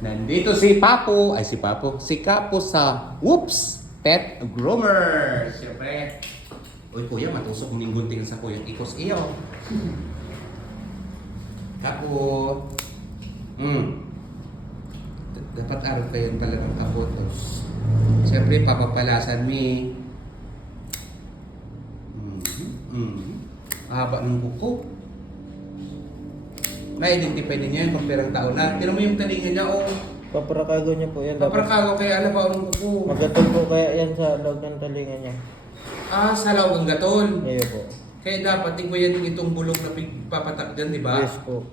Nandito si Papo, si Kapo sa Whoops Pet Groomer. Siyempre. Uy, kuya, matusok ng gunting sa kuyang ikos iyo. Kapo. Dapat araw kayo talagang kapotos. Siyempre, papapalasan mi. Haba ng buko. Na-identify din niya kung perang tao na. Tino mo yung talingan niya, oh. Paparakago niya po yan. Paparakago, kaya alam ba ng buko. Magatol po kaya yan sa loob ng talingan niya. Ah, sa lawag ang gatol. Ngayon po. Kaya dapat tingnan yan itong bulok na pigpapatak dyan, di ba? Yes po.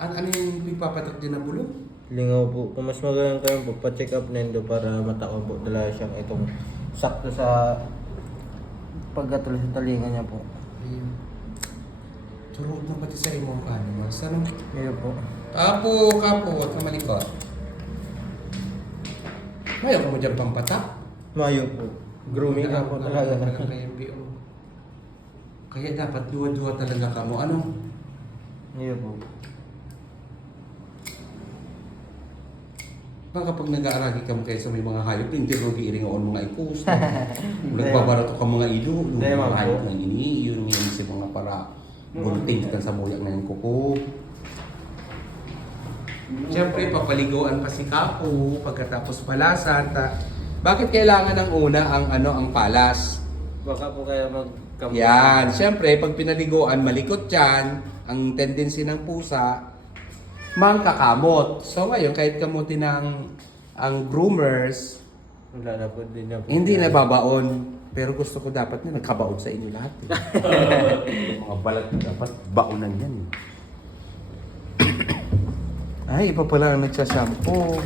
Ano yung pigpapatak dyan na bulok? Lingaw po. Kung mas magalang kayo po, pa-check up nendo para matakon po dala siyang itong sakto sa paggatol sa talingan niya po. Ayun. Turog na pati sa imong animals. Ano? Ngayon po. Kapo, huwag ka malikot. Mayo ka mo dyan pampatak? Mayo po. Grooming ka po talaga. Kaya dapat duwa-duwa talaga ka mo. Ano? Ngayon po. Baka pag nag-aaragi ka mo kayo sa may mga hayop, hindi rin giiring on mga ikos. Nagbabarato ka mga ilo. Hindi, Mga ma'am. hayop ng ini, yun yung si mga para gunting ka sa buyak na yung kuko. Siyempre, papaliguan pa si Kapo pagkatapos palasan. Bakit kailangan ng una ang palas? Baka po kaya magkamot. Yan. Siyempre, pag pinaliguan, malikot yan. Ang tendency ng pusa, mangkakamot. So ngayon, kahit kamutin ang groomers, Wala na po din na po. hindi na babaon. Pero gusto ko dapat na nagkabaon sa inyo lahat. Yung mga balat na dapat baonan yan. Ay, iba pala na nagsashampoo.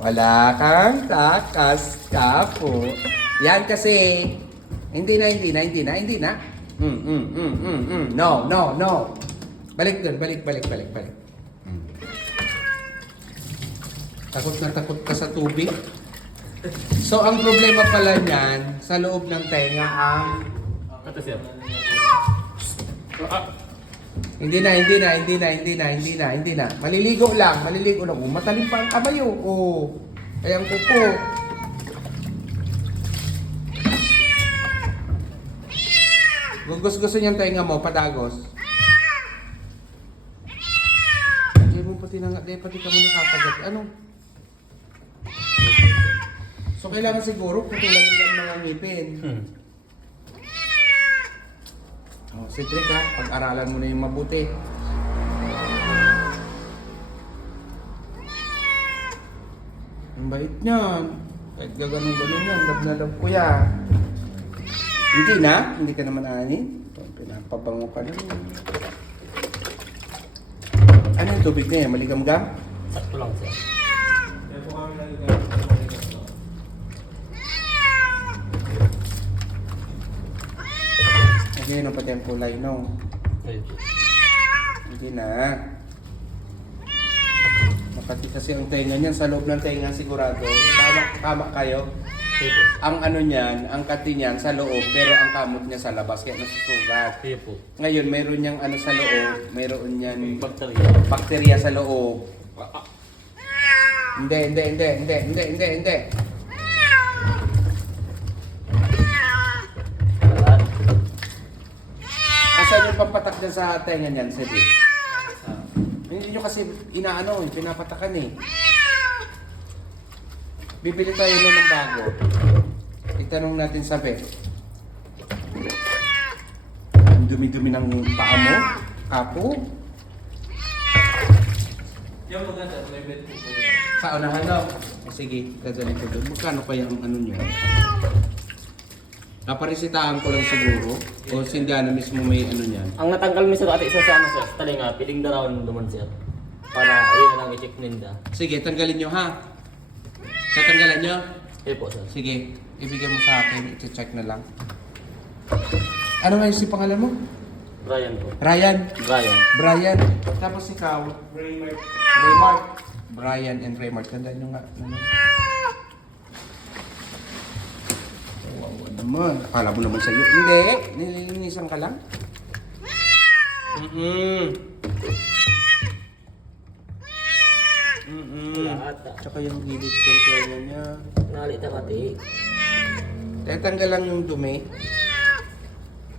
Wala kang takas, Kapo. Yan kasi, hindi na. No. Balik dun, balik. Takot na takot ka sa tubig. So, ang problema pala niyan, sa loob ng tenga ang... Hindi na. Maliligo lang. Matalim pa ang kamay, oh. Kaya ang kuko. Gusto niyang tenga mo, padagos. Hindi mo pati ka mo nakapagat. Ano? So, kailangan siguro putulan nila ang mga ngipin. Oh, si Trick ha, pag-aralan mo na yung mabuti. Ang bait niyan. Kahit gaganon-ganon yan, love na love ko yan. Hindi ka naman ani. Pinapabango ka lang. Ano yung tubig na yan? Maligam-gam? Sakto lang siya. Ngayon ang pati ang kulay, no? Ayun. Hindi na. Makati kasi ang tenga niyan, sa loob ng tenga sigurado. Tama kayo. Ayun po. Ang ano niyan, ang kati niyan sa loob, pero ang kamot niya sa labas, kaya nasusugat. Ayun po. Ngayon, mayroon niyang ano sa loob, mayroon niyan Bakterya. bakterya sa loob. Hindi. Asan yung pampatak dyan sa tenga niyan, Sedi? Hindi nyo kasi pinapatakan eh. Bibili tayo nun ng bago. Itanong natin sa vet. Ang dumi-dumi ng paa mo, Kapo. Yung maganda, may bed po. Sa unahan daw. Sige, dadalhin ko doon. Magkano kaya ang ano nyo? Naparisitahan ko lang siguro. O sindihan na mismo may ano niyan. Ang natanggal mi sa ati sa ano sir, sa talinga, piling darawon duman sir. Para ayun lang i-check ninda. Sige, tanggalin nyo ha. Tatanggalan nyo? Ayun po sir. Sige, ibigay mo sa akin. I-check na lang. Ano nga yung si pangalan mo? Brian po. Ryan. Brian. Tapos ikaw? Raymart. Brian and Raymart. Tandaan nyo nga. Wow, naman. Akala mo naman sa'yo. Hindi. Nililinisan ka lang. Wala ata. Tsaka yung gilid ng tenga niya. Nalita pati. Tatanggal lang yung dumi.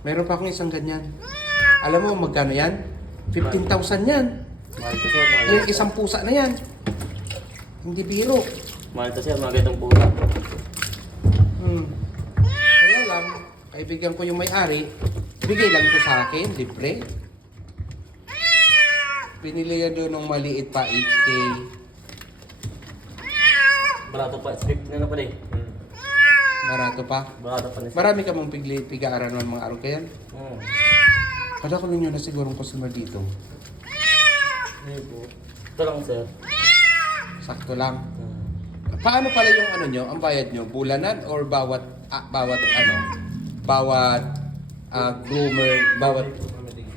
Meron pa akong isang ganyan. Alam mo magkano yan? 15,000 yan. Mahal to sir, mahal. Yung isang pusa na yan. Hindi biro. Mahal to sir, mga ganitong puta. Kaya lang, kaibigan ko yung may-ari, bigay lang ito sa akin, libre. Pinili yan doon ng maliit pa, 8K. Barato pa, script na pala eh. Barato pa. Barato pa na sir. Marami ka mong pigaaran ng mga araw kayan. Hmm. Kada ko ninyo na sigurong customer dito. Ito lang sir. Sakto lang. Paano pala yung ano nyo, ang bayad nyo? Bulanan or bawat groomer, bawat,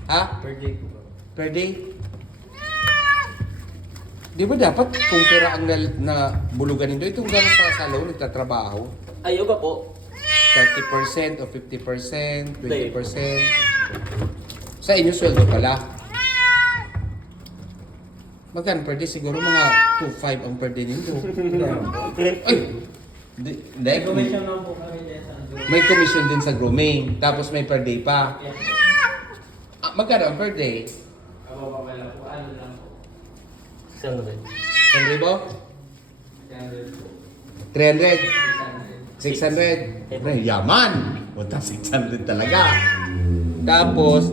ha? Per day po ba? Per day? Di ba dapat kung pera ang na bulugan nito, itong gano'n sa salaw, nagtatrabaho? Ay, yoga po. 30% o 50%, 20%? Sa inyo, sweldo pala. Magkano per day? Siguro mga 2.5 ang per day nito. Ay! May commission lang po kami din sa May commission din sa grooming, tapos may per day pa. Magkano ang per day? Ako pa pala po, ano lang po. Saan rin? 1,000? 300 po. 300? 600? Ay, yaman! Punta 600 talaga. Tapos,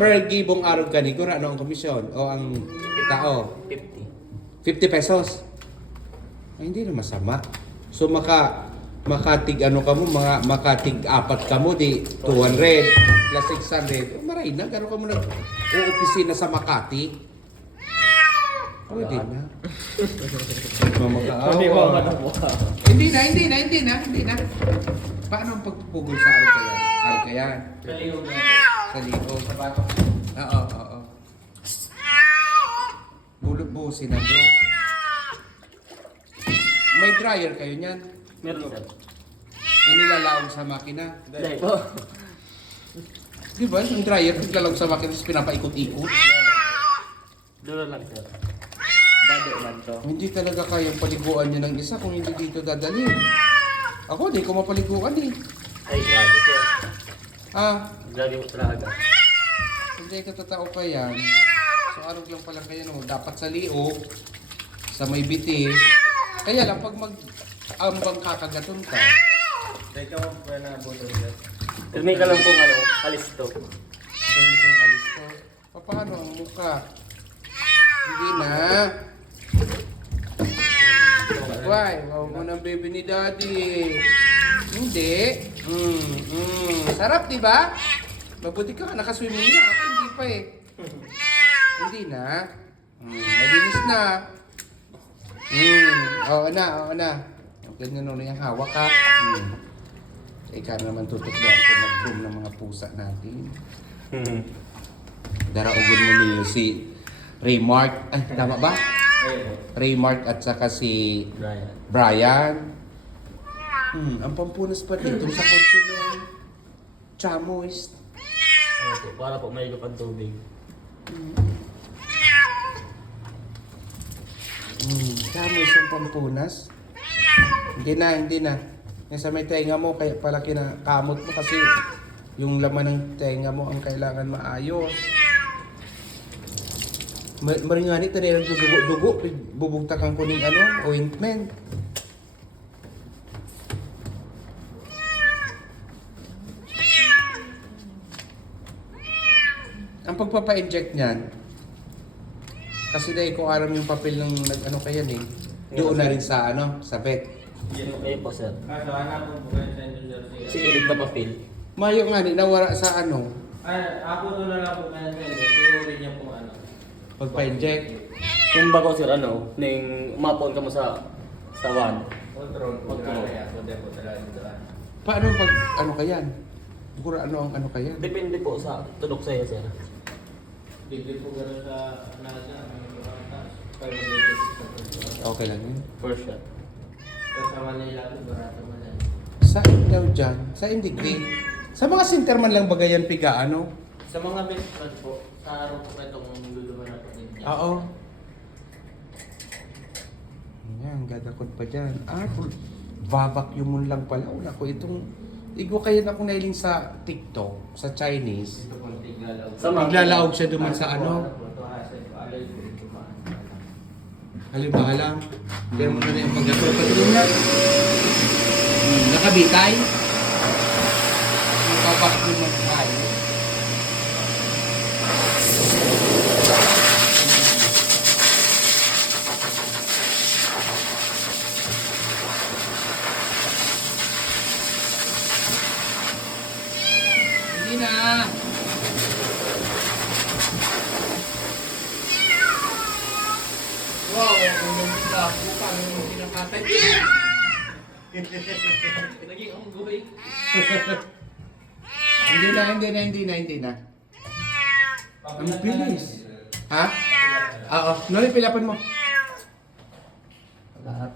per gibong araw ka ni Kura, ano ang komisyon? O ang tao? 50. 50 pesos. Ay, hindi na masama. So, makatig ano ka mo, makatig apat ka mo, di 200 plus 600. Maray na, gano'n ka mo nag-uopisina sa Makati. Pwede na. Hindi na. Paano ang pagpupugol sa araw kaya? Araw kaya? Kalihog na. Sa liho. Sa bato. Oo. Bulot-busin na bro. May dryer kayo niyan. Meron sir. Inilalaong sa makina. Dahil po. Di ba? Yung dryer, naglalawang sa makina tapos pinapaikot-ikot. Doon lang sir. Bado lang to. Hindi talaga kayang paliguan niya ng isa kung hindi dito dadalhin. Ako, di ko mapaliguan eh. Ay, grabe sir. Grabe mo talaga. Hindi ka tatao pa yan. So, arog lang pala kayo, no? Dapat sa liog, sa may bitis. Kaya lang, pag mag-ambang kakagaton ka, Teka mo pa na botol sir. Pirmi ka lang pong alis to. sa isang alis ko, paano ang mukha? Hindi na. Why? Wow mo ng baby ni daddy. Hindi. Sarap, di ba? Mabuti ka, nakaswimming na. Ako hindi pa eh. Hindi na. Malinis na. Oo na. Ganyan na yung hawak ka. Ikaw naman tutukdoan ko mag-groom ng mga pusa natin. Daraugon mo niyo si Raymark. Ay, tama ba? Ayun po. Raymark at saka si Brian. Brian. Ang pampunas pa dito sa kotse ng Chamois. Ano po, para po may lupang tubig. Chamois ang pampunas. Hindi na. Yung sa may tenga mo, kaya pala kinakamot mo kasi yung laman ng tenga mo ang kailangan maayos. Maringani, tayo ng dugo-dugo, bubugtakan ko ng ointment. Ang pagpapa-inject niyan, kasi dahil ko alam yung papel ng nag-ano kaya doon na rin sa sa vet. Ayun po sir. Kaso anak ko po kayo sa inyo sir. Si Ilit na papel. Mayo nga nawara sa Ako to na lang po kayo sa inyo. Tinurin niya po pagpa-inject. Kung bago sir ning umapon ka mo sa one. Control po. Control. Ako din po talaga dito. Paano pag kayan? Siguro ang kayan? Depende po sa tulok sa'yo sir. Dito po gano'n sa nasa. Okay lang yun. First shot. Sa Manila po, barato man yan. Saan daw dyan? Sa Indigrid? Sa mga sinterman lang bagayan piga Sa mga best friend po, sa araw po itong luluman na po ninyo. Oo. Ang gagakot pa dyan. Vacuum mo lang pala. Wala ko itong... Igo kaya na akong nailing sa TikTok, sa Chinese. Naglalaog siya duman sa ano. Halimbawa lang. Kaya mo na yung pagkakot. Pagkakot na. Nakabitay. Vacuum mo tayo. Hindi na. Wow, ang ganda ako. Paano mo kinakatay? Naging unggoy. Hindi na. Ang bilis. Ha? Oo. Noli, pilapan mo. Lahat.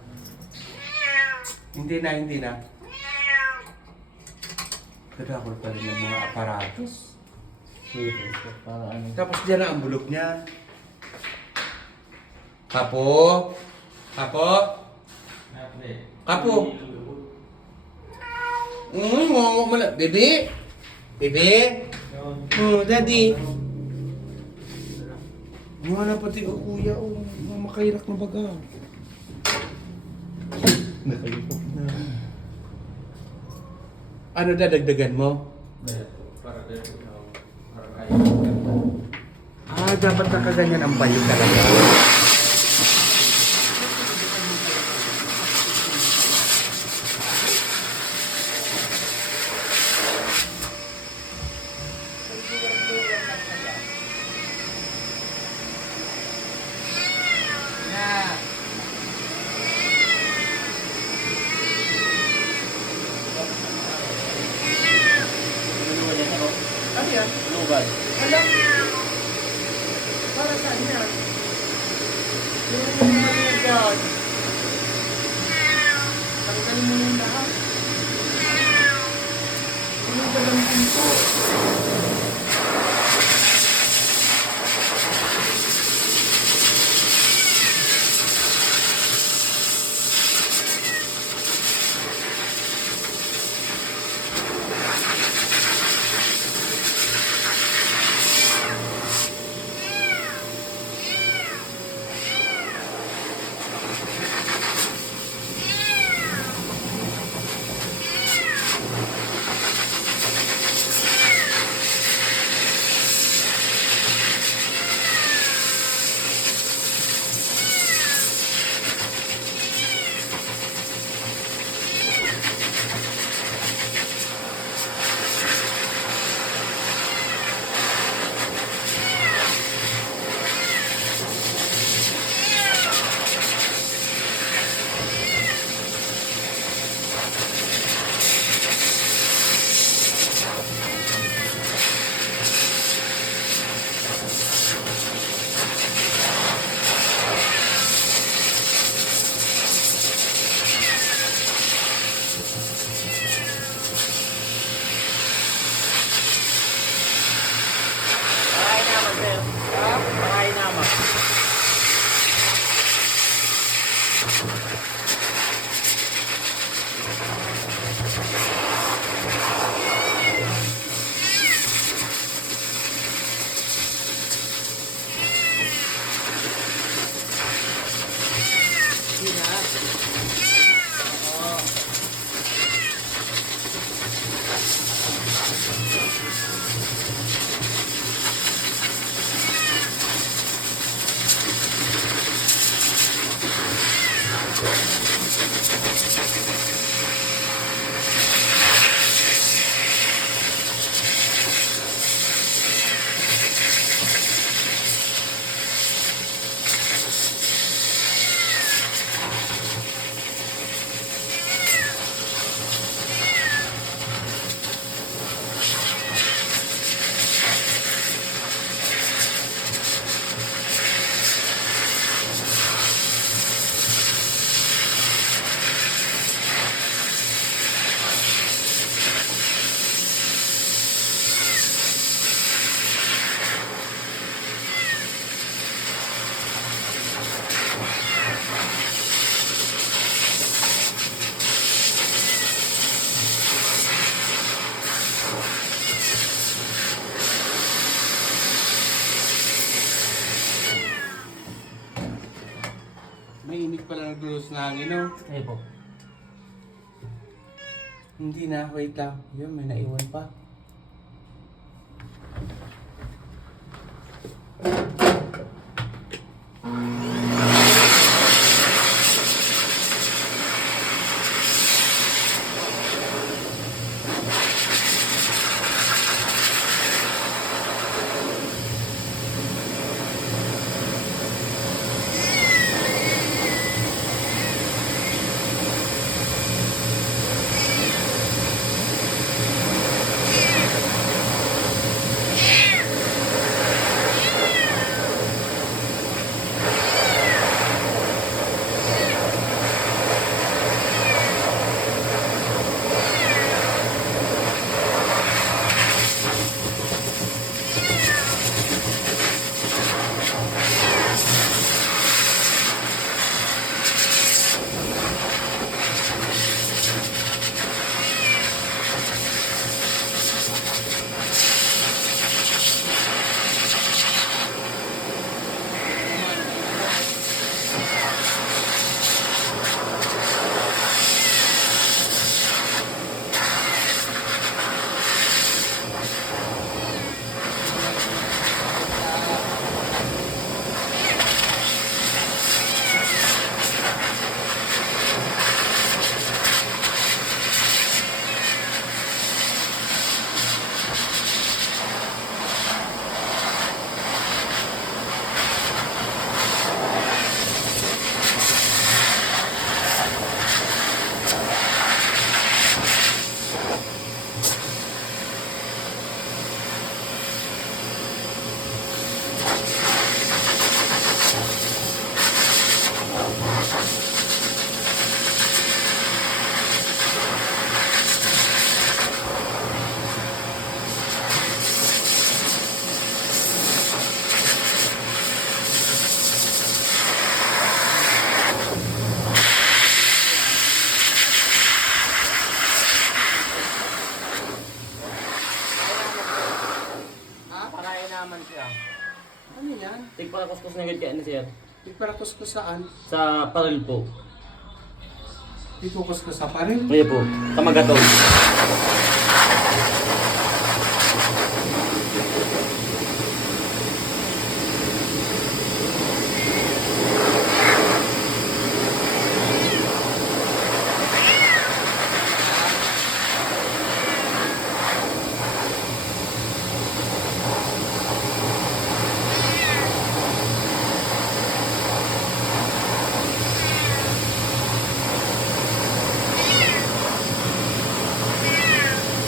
Hindi na. Kadakol pa rin yung mga aparatos. Para ano. Tapos dyan na ang bulok niya. Kapo. Ngongo mo lang. Bebe? Oh, daddy. Wala pati o kuya o. Makairak na baga. Nakairak na. Ano dadagdagan mo? Dapat nakaganyan ang bayo talaga. Ano yan? Lugan. Alam. Para saan yan? Yung mga yan. Tanggalin mo yung lahat. Ano ba lang dito? nag-lose na hangin, no? Ay po. Hindi na, wait lang. Yun, may naiwan pa. Parahin naman siya. Ano yan? Tigpala kuskus na gid kaya sir. Iparakus ko saan? Sa paril po. Ipokus ko sa parin. Ay po. Tamagatog.